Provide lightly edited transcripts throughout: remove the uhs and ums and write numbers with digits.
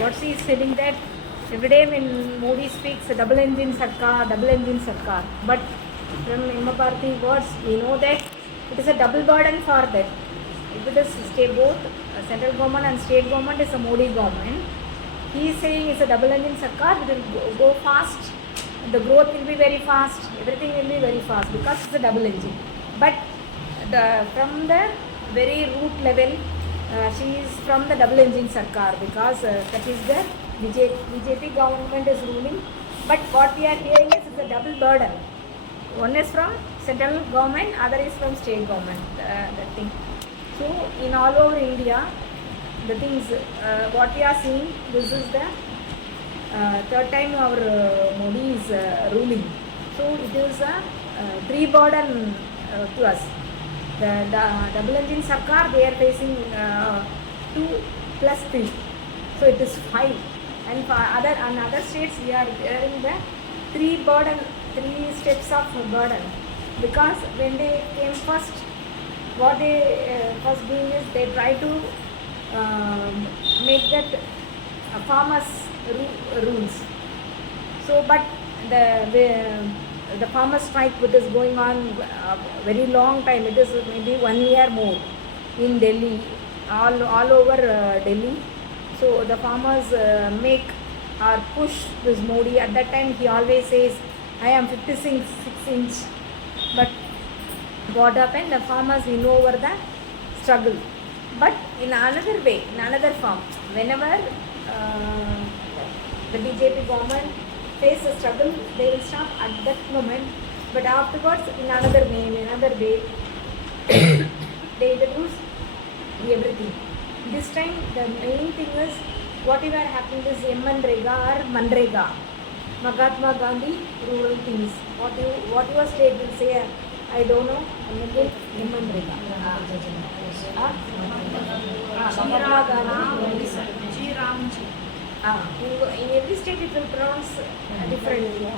what she is saying that every day when Modi speaks, double engine sarkar, double engine sarkar. But from Imabharati words, we know that it is a double burden for them. If it is state, both central government and state government is a Modi government. He is saying it's a double engine sarkar, it will go fast, the growth will be very fast, everything will be very fast because it's a double engine. But from the very root level, she is from the double engine sarkar because that is the BJP government is ruling. But what we are hearing is it's a double burden. One is from central government, other is from state government. That thing. So in all over India, the things what we are seeing, this is the third time our Modi is ruling. So it is a three burden to us. The double engine sarkar, they are facing 2 plus 3. So it is 5. And for other states, we are bearing the 3 steps of burden. Because when they came first, what they first doing is they try to make that farmers rules. So, but the farmers strike which is going on very long time. It is maybe 1 year more in Delhi, all over Delhi. So the farmers make or push this Modi. At that time, he always says, "I am 56 inch." But what happened? The farmers win over the struggle. But in another way, in another form, whenever the BJP government face a struggle, they will stop at that moment. But afterwards, in another name, in another way, they introduce everything. This time, the main thing is whatever happened is Manrega or Manrega, Mahatma Gandhi rural things. What your state will say, I don't know. Manrega. In every state it will pronounce differently.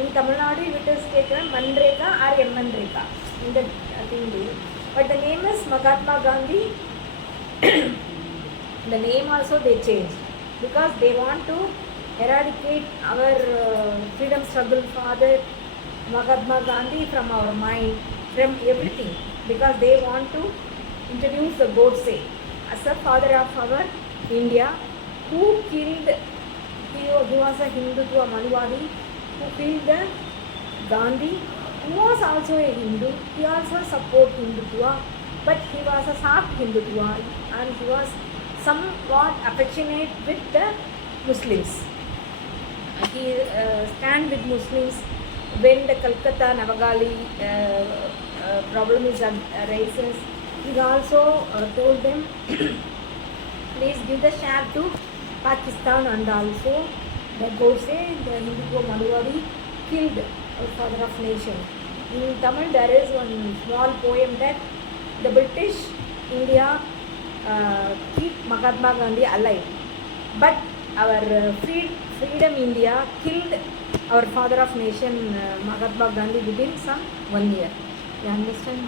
In Tamil Nadu it is taken Manrega or Manrega in the thing. But the name is Mahatma Gandhi. The name also they changed because they want to eradicate our freedom struggle father Mahatma Gandhi from our mind, from everything, because they want to introduce the Godse as a father of our India, who killed, he was a Hindutva Manuvadi, who killed the Gandhi, who was also a Hindu. He also supported Hindutva, but he was a soft Hindutva and he was somewhat affectionate with the Muslims. He stand with Muslims when the Calcutta Navagali problem is arises. He also told them, please give the share to Pakistan, and also the Godse, the Hindutva Manuvadi, killed our father of nation. In Tamil there is one small poem that the British India keep Mahatma Gandhi alive, but our freedom India killed our father of nation Mahatma Gandhi within some 1 year. You understand?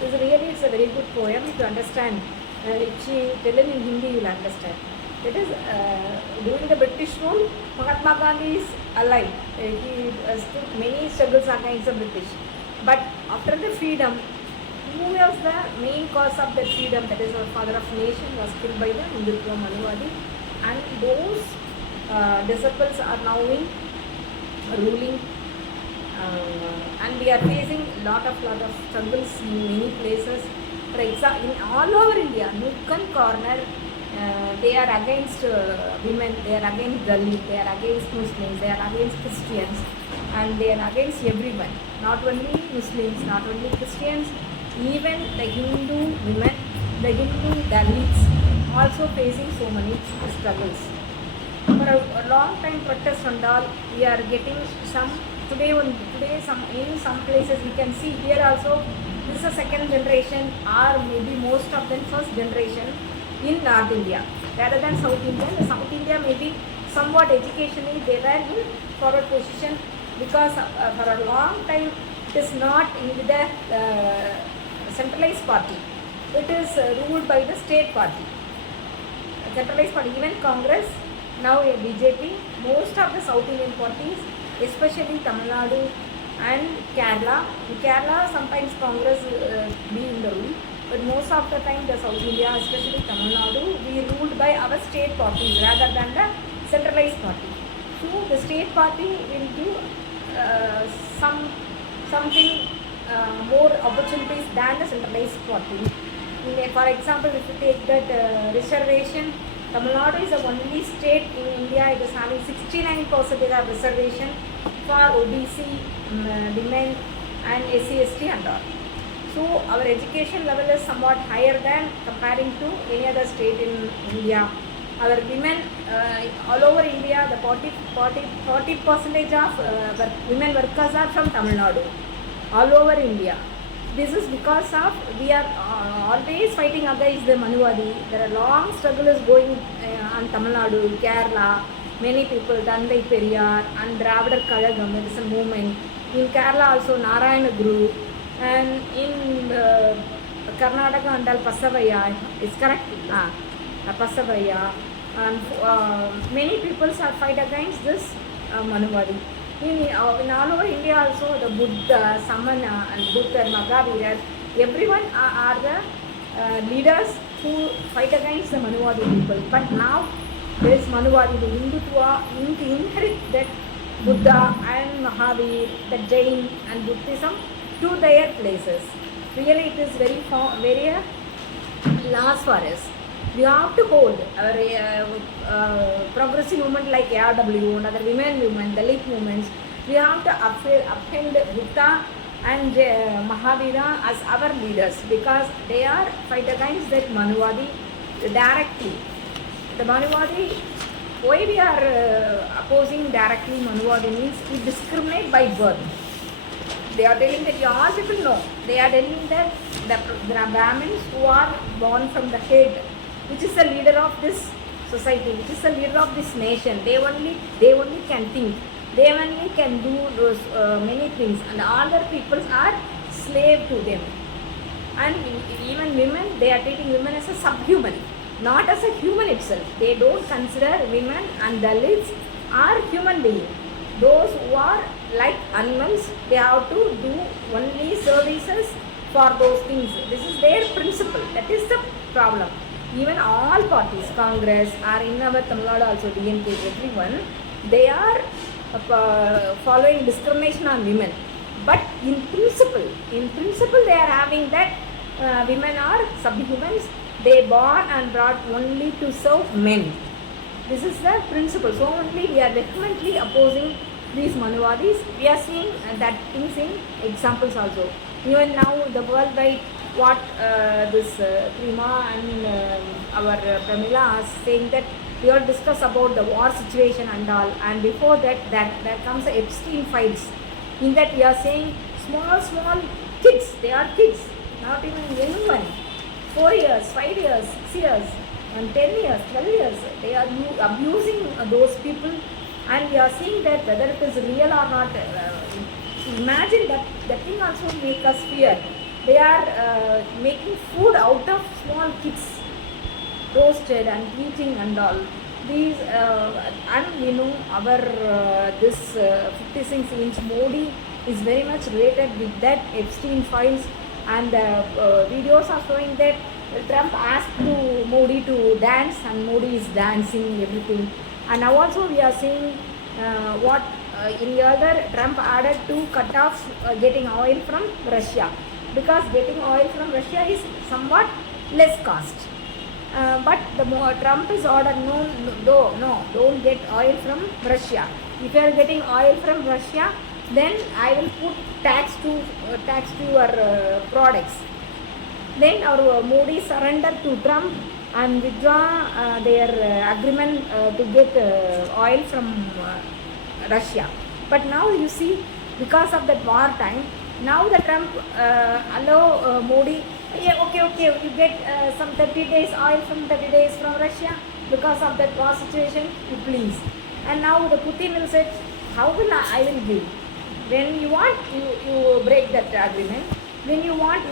It's a very good poem. If you understand, if she tell in Hindi, you will understand. That is, during the British rule, Mahatma Gandhi is alive. He took many struggles against the British. But after the freedom, who was the main cause of the freedom? That is, our father of nation was killed by the Hindutva Manuvadi. And those disciples are now in ruling. And we are facing lot of struggles in many places. For example, in all over India, nook and corner, they are against women, they are against Dalit, they are against Muslims, they are against Christians, and they are against everyone. Not only Muslims, not only Christians, even the Hindu women, the Hindu Dalits, also facing so many struggles. For a long time protest and all, we are getting some. Today in some places we can see here also, this is a second generation or maybe most of them first generation in North India rather than South India. The South India may be somewhat educationally they were in forward position because for a long time it is not in the centralized party. It is ruled by the state party. centralized party, even Congress, now a BJP, most of the South Indian parties, especially Tamil Nadu and Kerala. In Kerala, sometimes Congress be in the rule, but most of the time the South India, especially Tamil Nadu, we ruled by our state parties rather than the centralized party. So the state party will do something more opportunities than the centralized party. For example, if you take that reservation, Tamil Nadu is the only state in India it is having 69% of reservation for OBC, women and SC/ST and all. So our education level is somewhat higher than comparing to any other state in India. Our women all over India, the 40% of women workers are from Tamil Nadu, all over India. This is because of we are always fighting against the Manuvadi. There are long struggles going on Tamil Nadu, Kerala. Many people, Tandai Periyar and Dravadar Kazhagam, it is a movement. In Kerala also Narayana Guru, and in Karnataka and Passavaya, is correct? Passavaya. And many people are fight against this Manuvadi. In all over India also, the Buddha, Samana and Buddha, Mahavira, everyone are the leaders who fight against the Manuvadi people. But now there is Manuvadi, the Hindutva, inherit that Buddha and Mahavir, the Jain and Buddhism to their places. Really it is very loss for us. We have to hold our progressive movement like AIRWO and other women movement, Dalit movements. We have to uphold Buddha and Mahavira as our leaders because they are fight against that Manuvadi directly. The Manuvadi, why we are opposing directly Manuvadi means we discriminate by birth. They are telling that all people know. They are telling that the Brahmins who are born from the head, which is the leader of this society, which is the leader of this nation. They only can think. They only can do those many things, and all other people are slave to them. And even women, they are treating women as a subhuman, not as a human itself. They don't consider women and Dalits are human beings. Those who are like animals, they have to do only services for those things. This is their principle. That is the problem. Even all parties, Congress or in our Tamil Nadu also DMK, everyone, they are following discrimination on women. But in principle they are having that women are subhumans. They born and brought only to serve men. This is the principle. So only we are definitely opposing these Manuvadis. We are seeing that things in examples also. Even now the worldwide what this Prima and our Pramila are saying that we all discuss about the war situation and all, and before that there comes the Epstein files. In that we are saying small kids, they are kids, not even young one, 4 years, 5 years, 6 years and 10 years, 12 years, they are abusing those people, and we are seeing that whether it is real or not. Imagine that thing also make us fear. They are making food out of small kids, roasted and eating and all. These and our this 56-inch Modi is very much related with that Epstein files, and videos are showing that Trump asked to Modi to dance and Modi is dancing everything. And now also we are seeing what in the other Trump added to cut off getting oil from Russia, because getting oil from Russia is somewhat less cost. But the Trump is ordered no, don't get oil from Russia. If you are getting oil from Russia, then I will put tax to your products. Then our Modi surrendered to Trump and withdraw their agreement to get oil from Russia. But now you see, because of that war time, now the Trump allow Modi, yeah, okay, you get some 30 days oil from 30 days from Russia because of that war situation, you please. And now the Putin will say, how will I will give? When you want, you break that agreement. When you want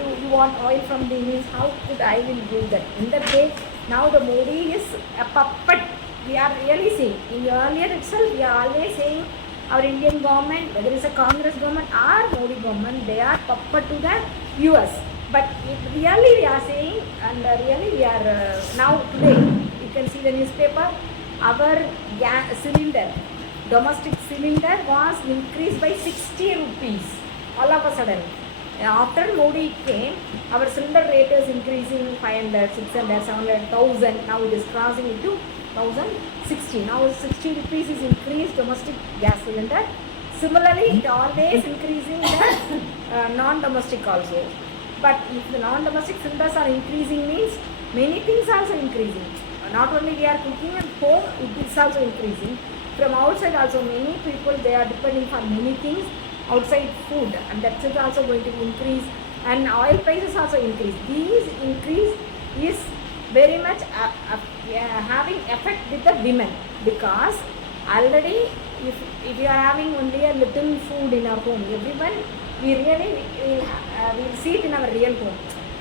oil from the Indians, how could I will give that? In that way, Now the Modi is a puppet. We are really seeing. In earlier itself, we are always saying our Indian government, whether it's a Congress government or Modi government, they are puppet to the US. But really we are saying, and really we are now today, you can see the newspaper, our gas cylinder, domestic cylinder was increased by 60 rupees all of a sudden. After Modi came, our cylinder rate is increasing 500, 600, 700, 1000. Now it is crossing into 1060. Now 60 rupees is increased domestic gas cylinder. Similarly, it always increasing the non-domestic also. But if the non-domestic cylinders are increasing means many things are also increasing. Not only we are cooking at home, it is also increasing. From outside also many people, they are depending for many things. Outside food, and that is also going to increase, and oil prices also increase. These increase is very much having effect with the women, because already if you are having only a little food in our home, everyone we really will see it in our real home.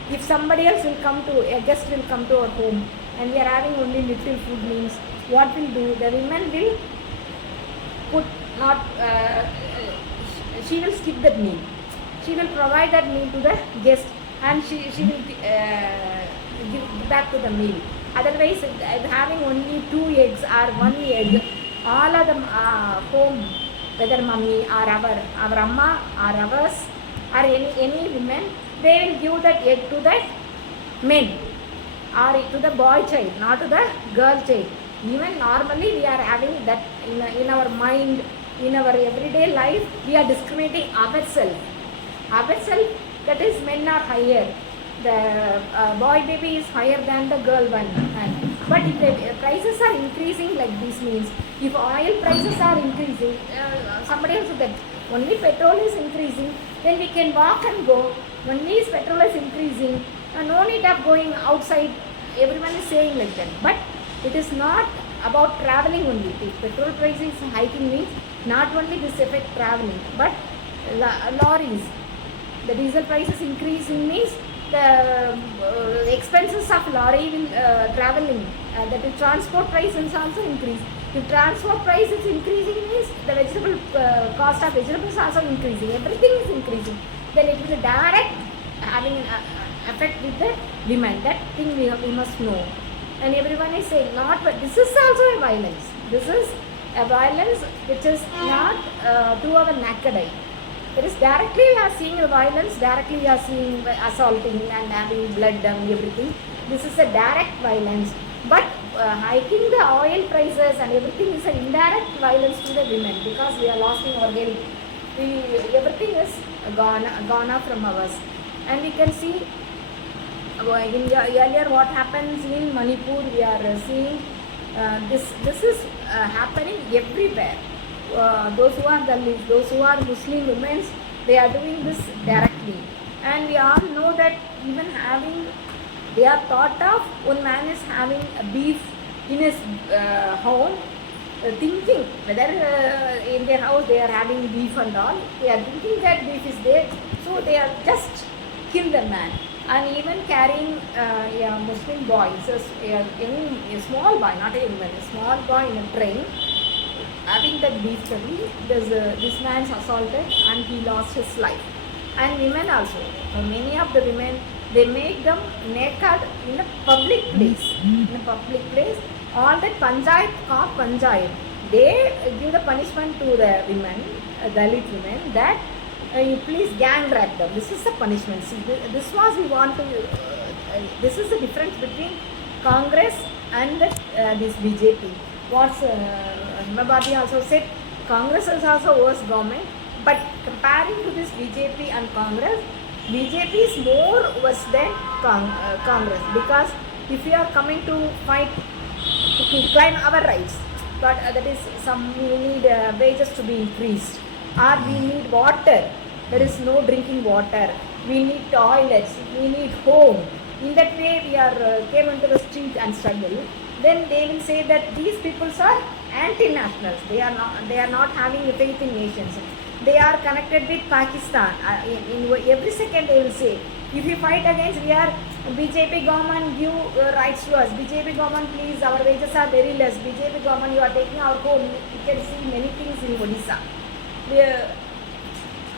If somebody else will come to, a guest will come to our home and we are having only little food means, what will do? The women will put not she will skip that meal. She will provide that meal to the guest, and she will give back to the meal. Otherwise, having only 2 eggs or 1 egg, all of them home, whether mummy or our amma or ours or any women, they will give that egg to that men or to the boy child, not to the girl child. Even normally we are having that in our mind. In our everyday life, we are discriminating ourselves. That is, men are higher. The boy baby is higher than the girl one. But if the prices are increasing like this means, if oil prices are increasing, somebody else said only petrol is increasing, then we can walk and go. Only petrol is increasing, no need of going outside. Everyone is saying like that. But it is not about traveling only. If petrol prices hiking means not only this affect traveling, but lorries. The diesel prices increasing means the expenses of lorry will traveling. That is, transport prices also increase. If transport price is increasing means the vegetable cost of vegetables also increasing. Everything is increasing. Then it will direct having an effect with the demand. That thing we must know. And everyone is saying not, but this is also a violence. This is a violence which is not to our naked eye. It is directly we are seeing the violence, directly we are seeing assaulting and having blood and everything. This is a direct violence. But hiking the oil prices and everything is an indirect violence to the women, because we are losing our health. Everything is gone off from us. And we can see earlier what happens in Manipur. We are seeing this is happening everywhere. Those who are Dalits, those who are Muslim women, they are doing this directly. And we all know that even having, they are thought of, one man is having a beef in his home, thinking whether in their house they are having beef and all, they are thinking that beef is there, so they are just kill the man. And even carrying a Muslim boy, a small boy, not a woman, a small boy in a train, having that beef curry, this man is assaulted and he lost his life. And women also, many of the women, they make them naked in a public place. In a public place, all that panchayat, they give the punishment to the women, Dalit women, that you please gang rape them. This is the punishment. See, this was we want to. This is the difference between Congress and this BJP. What's Himabadi also said, Congress is also worse government, but comparing to this BJP and Congress, BJP is more worse than Congress, because if we are coming to fight to claim our rights, but that is we need wages to be increased, or we need water. There is no drinking water. We need toilets. We need home. In that way, we are came into the street and struggle. Then they will say that these people are anti-nationals. They are not having a faith in nations. They are connected with Pakistan. In every second they will say, If you fight against, we are BJP government give rights to us. BJP government, please, our wages are very less. BJP government, you are taking our home. You can see many things in Odisha.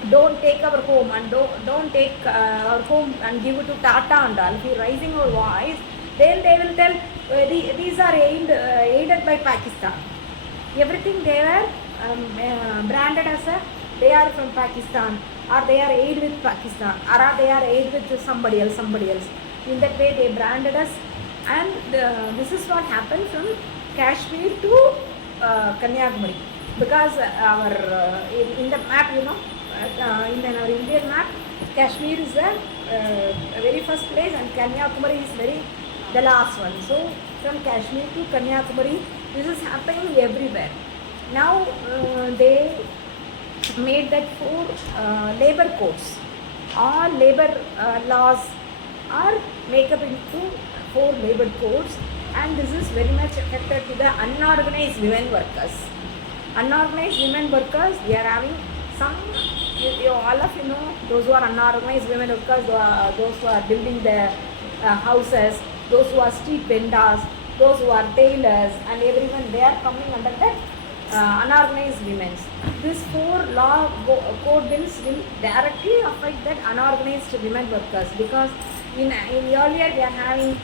Don't take our home and don't take our home and give it to Tata and all. If you are raising our voice, then they will tell these are aided by Pakistan. Everything they were branded as they are from Pakistan, or they are aid with Pakistan, or they are aid with somebody else. In that way they branded us, and this is what happened from Kashmir to Kanyakumari, because our in the map, in our Indian map, Kashmir is the very first place and Kanyakumari is the last one. So from Kashmir to Kanyakumari, this is happening everywhere. Now they made that 4 labor codes. All labor laws are made up into 4 labor codes, and this is very much affected to the unorganized women workers. Unorganized women workers, we are having some, all of you know, those who are unorganized women workers, those who are building their houses, those who are street vendors, those who are tailors, and everyone, they are coming under that unorganized women. These 4 law code bills will directly affect that unorganized women workers, because in earlier we are having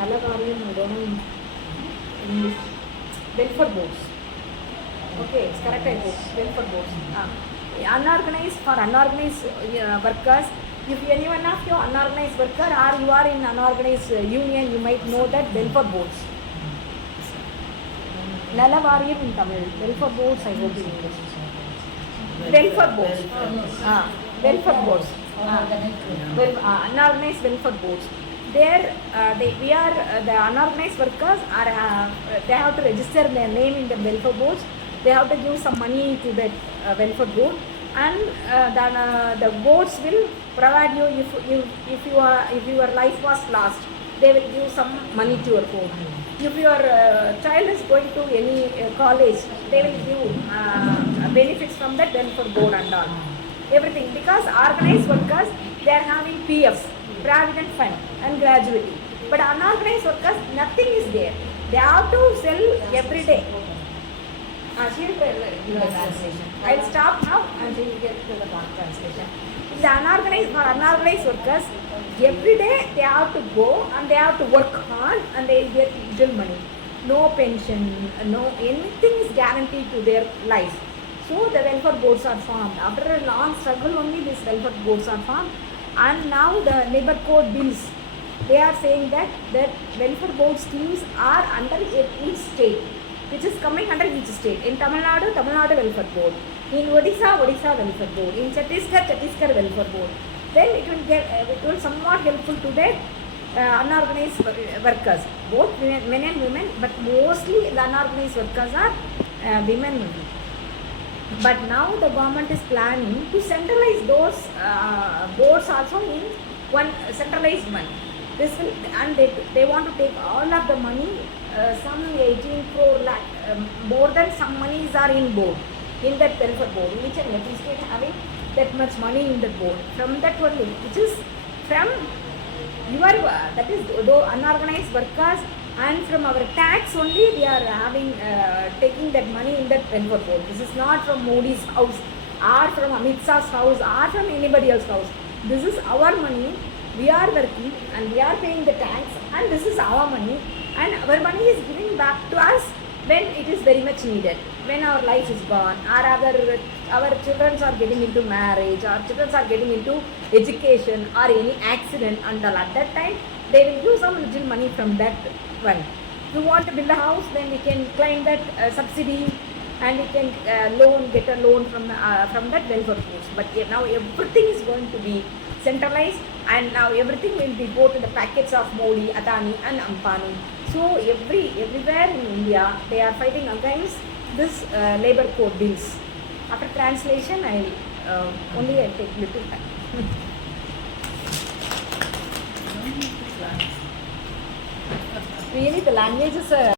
I don't know English, welfare boards. Okay, it's correct, I hope. Welfare boards. Unorganized, for unorganized workers, if any one of you unorganized worker or you are in unorganized union, you might know that welfare boards. Nalavariyam in Tamil. Welfare boards, I hope in English. Welfare boards. Welfare boards. Unorganized welfare boards. There, we are the unorganized workers are they have to register their name in the welfare boards. They have to give some money to that welfare board, and the boards will provide you if your life was lost, they will give some money to your home. If your child is going to any college, they will give benefits from that welfare board and all. Everything, because organized workers, they are having PF, Provident Fund, and gratuity. But unorganized workers, nothing is there. They have to sell every day. She will give the translation. I will stop now and she will get to the translation. The unorganized workers, every day they have to go and they have to work hard and they get little money. No pension, no anything is guaranteed to their life. So the welfare boards are formed. After a long struggle only these welfare boards are formed, and now the labor code bills, they are saying that welfare board schemes are under each state, which is coming under each state. In Tamil Nadu welfare board. In Odisha welfare board. In Chhattisgarh welfare board. Then it will somewhat helpful to the unorganized workers, both men and women, but mostly the unorganized workers are women only. But now the government is planning to centralize those boards also in one centralized one. This will, and they want to take all of the money, some 18 crore lakh, more than some monies are in board, in that welfare board. Each and every state having that much money in the board. From that only, which is from your, that is the unorganized workers, and from our tax only we are having taking that money in that welfare board. This is not from Modi's house or from Amit Shah's house or from anybody else's house. This is our money. We are working and we are paying the tax, and this is our money, and our money is given back to us when it is very much needed, when our life is gone, or our children are getting into marriage, our children are getting into education or any accident, and all. At that time they will give some little money from that one. If you want to build a house, then we can claim that subsidy, and we can get a loan from that welfare boards. But now everything is going to be centralized, and now everything will be go to the packets of Modi, Adani and Ambani. So everywhere in India they are fighting against this labor code bills. After translation, I'll take little time. Really, the language is